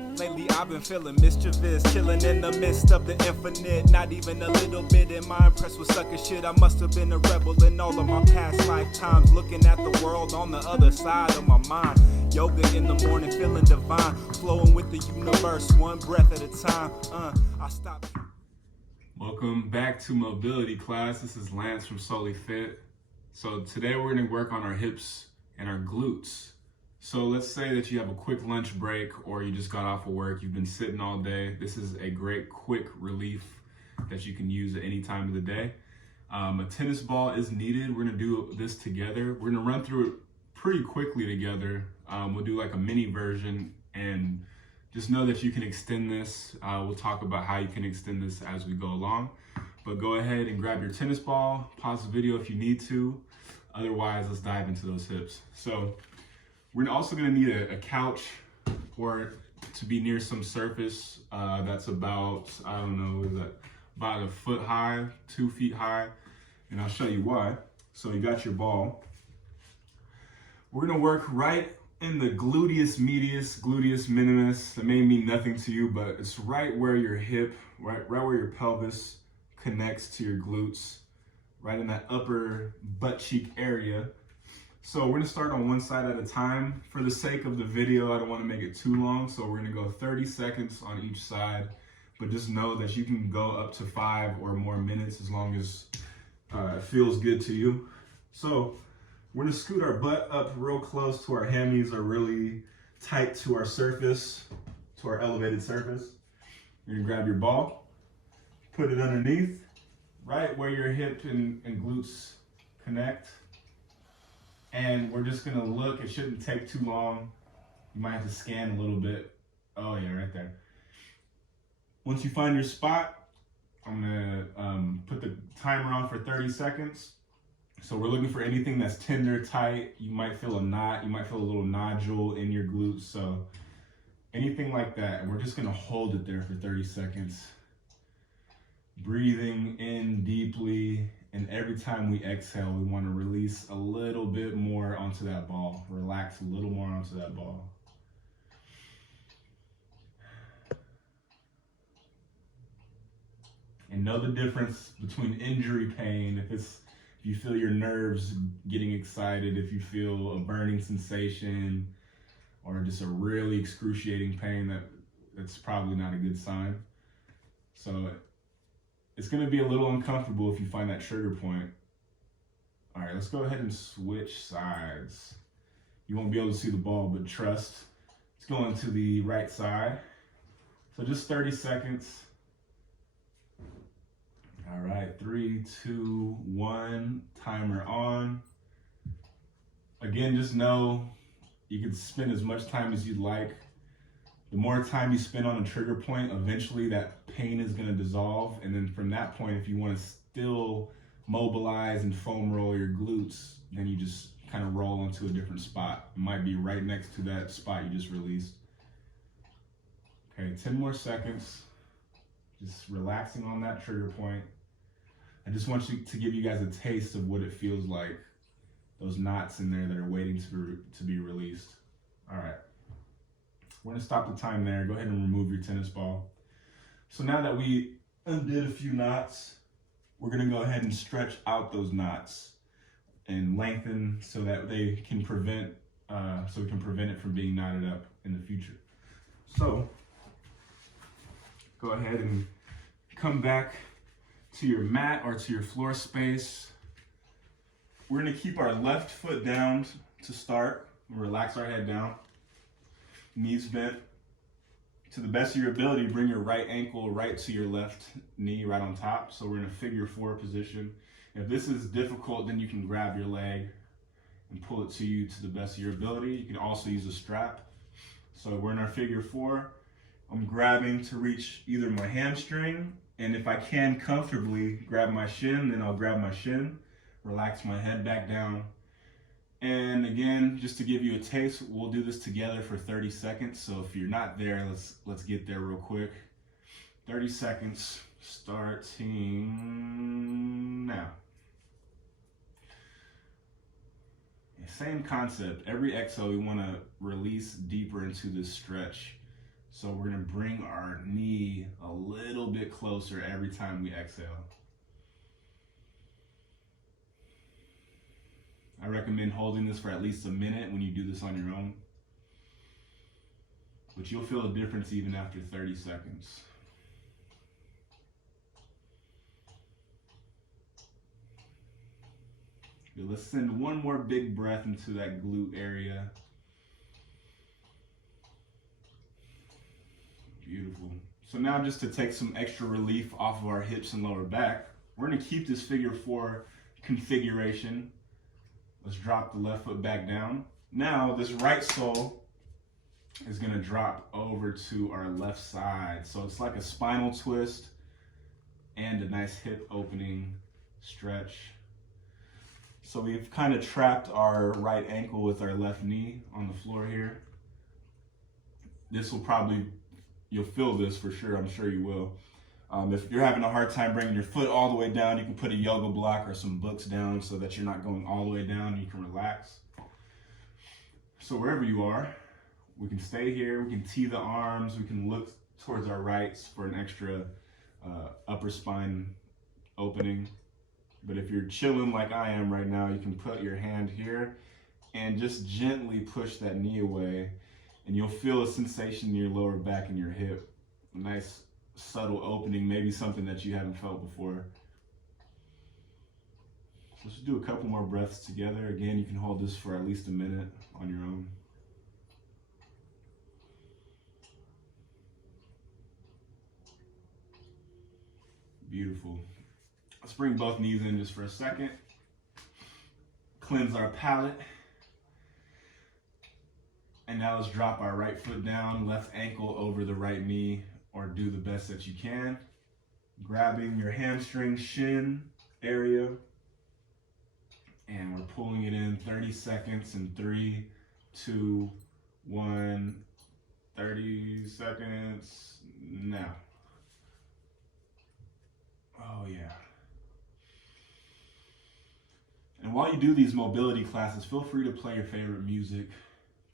Lately I've been feeling mischievous, chilling in the midst of the infinite. Not even a little bit am I impressed with sucker shit. I must have been a rebel in all of my past lifetimes, looking at the world on the other side of my mind. Yoga in the morning, feeling divine, flowing with the universe, one breath at a time. I stop. Welcome back to mobility class. This is Lance from Solely Fit. So today we're going to work on our hips and our glutes. So let's say that you have a quick lunch break or you just got off of work, you've been sitting all day. This is a great quick relief that you can use at any time of the day. A tennis ball is needed. We're going to do this together. We're going to run through it pretty quickly together. We'll do like a mini version, and just know that you can extend this. We'll talk about how you can extend this as we go along. But go ahead and grab your tennis ball, pause the video if you need to. Otherwise, let's dive into those hips. So we're also gonna need a couch or to be near some surface that's about, I don't know, is that about a foot high, 2 feet high? And I'll show you why. So you got your ball. We're gonna work right in the gluteus medius, gluteus minimus. That may mean nothing to you, but it's right where your hip, right where your pelvis connects to your glutes, right in that upper butt cheek area. So we're gonna start on one side at a time. For the sake of the video, I don't wanna make it too long, so we're gonna go 30 seconds on each side, but just know that you can go up to 5 or more minutes as long as it feels good to you. So we're gonna scoot our butt up real close to our hammies, are really tight to our surface, to our elevated surface. You're gonna grab your ball, put it underneath, right where your hip and glutes connect. And we're just gonna look, it shouldn't take too long. You might have to scan a little bit. Oh yeah, right there. Once you find your spot, I'm gonna put the timer on for 30 seconds. So we're looking for anything that's tender, tight. You might feel a knot, you might feel a little nodule in your glutes. So anything like that. And we're just gonna hold it there for 30 seconds. Breathing in deeply. And every time we exhale, we want to release a little bit more onto that ball. Relax a little more onto that ball. And know the difference between injury pain, if you feel your nerves getting excited, if you feel a burning sensation, or just a really excruciating pain, that's probably not a good sign. So it's gonna be a little uncomfortable if you find that trigger point. All right, let's go ahead and switch sides. You won't be able to see the ball, but trust, it's going to the right side. So just 30 seconds. All right, 3, 2, 1, timer on. Again, just know you can spend as much time as you'd like. The more time you spend on a trigger point, eventually that pain is gonna dissolve. And then from that point, if you wanna still mobilize and foam roll your glutes, then you just kind of roll into a different spot. It might be right next to that spot you just released. Okay, 10 more seconds. Just relaxing on that trigger point. I just want to give you guys a taste of what it feels like. Those knots in there that are waiting to be released. All right. We're gonna stop the time there. Go ahead and remove your tennis ball. So now that we undid a few knots, we're gonna go ahead and stretch out those knots and lengthen so that they can prevent, so we can prevent it from being knotted up in the future. So go ahead and come back to your mat or to your floor space. We're gonna keep our left foot down to start. Relax our head down. Knees bent. To the best of your ability, bring your right ankle right to your left knee, right on top. So we're in a figure 4 position. If this is difficult, then you can grab your leg and pull it to you to the best of your ability. You can also use a strap. So we're in our figure 4. I'm grabbing to reach either my hamstring, and if I can comfortably grab my shin, then I'll grab my shin, relax my head back down. And again, just to give you a taste, we'll do this together for 30 seconds. So if you're not there, let's get there real quick. 30 seconds, starting now. Same concept. Every exhale, we want to release deeper into this stretch. So we're gonna bring our knee a little bit closer every time we exhale. I recommend holding this for at least a minute when you do this on your own. But you'll feel a difference even after 30 seconds. Good. Let's send one more big breath into that glute area. Beautiful. So now, just to take some extra relief off of our hips and lower back, we're gonna keep this figure 4 configuration. Let's drop the left foot back down. Now, this right sole is gonna drop over to our left side. So it's like a spinal twist and a nice hip opening stretch. So we've kind of trapped our right ankle with our left knee on the floor here. This will probably, you'll feel this for sure, I'm sure you will. If you're having a hard time bringing your foot all the way down, you can put a yoga block or some books down so that you're not going all the way down, you can relax. So wherever you are, we can stay here, we can tee the arms, we can look towards our rights for an extra upper spine opening. But if you're chilling like I am right now, you can put your hand here and just gently push that knee away, and you'll feel a sensation in your lower back and your hip. A nice subtle opening, maybe something that you haven't felt before. So let's do a couple more breaths together. Again, you can hold this for at least a minute on your own. Beautiful. Let's bring both knees in just for a second. Cleanse our palate. And now let's drop our right foot down, left ankle over the right knee, or do the best that you can. Grabbing your hamstring shin area. And we're pulling it in 30 seconds in 3, 2, 1. 30 seconds now. Oh yeah. And while you do these mobility classes, feel free to play your favorite music,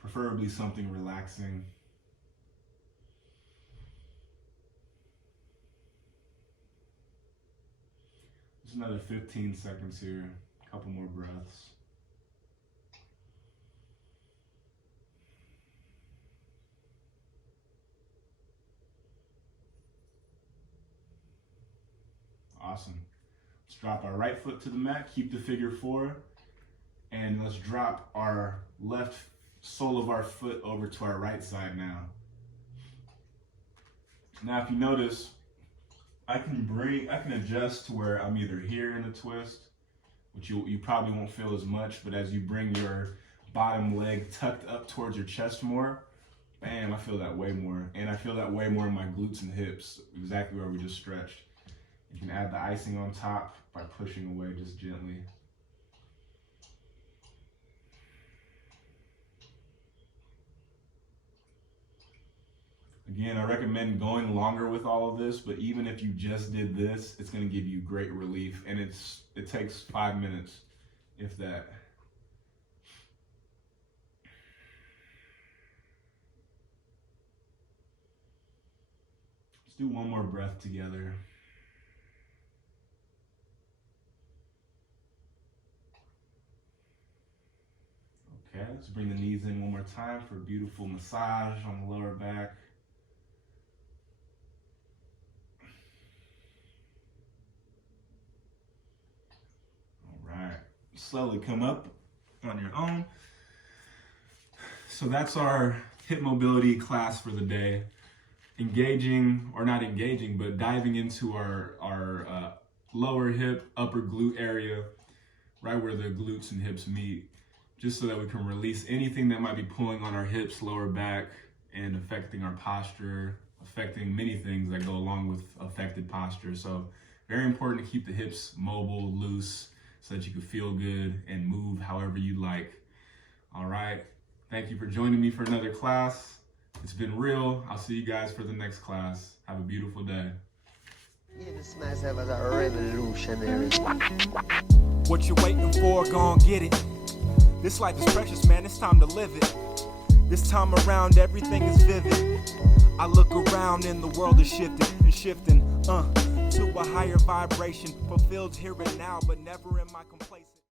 preferably something relaxing. Just another 15 seconds here, a couple more breaths. Awesome. Let's drop our right foot to the mat, keep the figure 4, and let's drop our left sole of our foot over to our right side now. Now, if you notice, I can adjust to where I'm either here in a twist, which you probably won't feel as much, but as you bring your bottom leg tucked up towards your chest more, bam, I feel that way more. And I feel that way more in my glutes and hips, exactly where we just stretched. You can add the icing on top by pushing away just gently. Again, I recommend going longer with all of this, but even if you just did this, it's going to give you great relief, and it takes 5 minutes, if that. Let's do one more breath together. Okay, let's bring the knees in one more time for a beautiful massage on the lower back. All right, slowly come up on your own. So that's our hip mobility class for the day. Engaging, or not engaging, but diving into our lower hip, upper glute area, right where the glutes and hips meet, just so that we can release anything that might be pulling on our hips, lower back, and affecting our posture, affecting many things that go along with affected posture. So very important to keep the hips mobile, loose, so that you can feel good and move however you like. All right, thank you for joining me for another class. It's been real. I'll see you guys for the next class. Have a beautiful day. This myself as a revolutionary. What you waiting for, gon' get it. This life is precious, man, it's time to live it. This time around, everything is vivid. I look around and the world is shifting to a higher vibration, fulfilled here and now, but never am I complacent.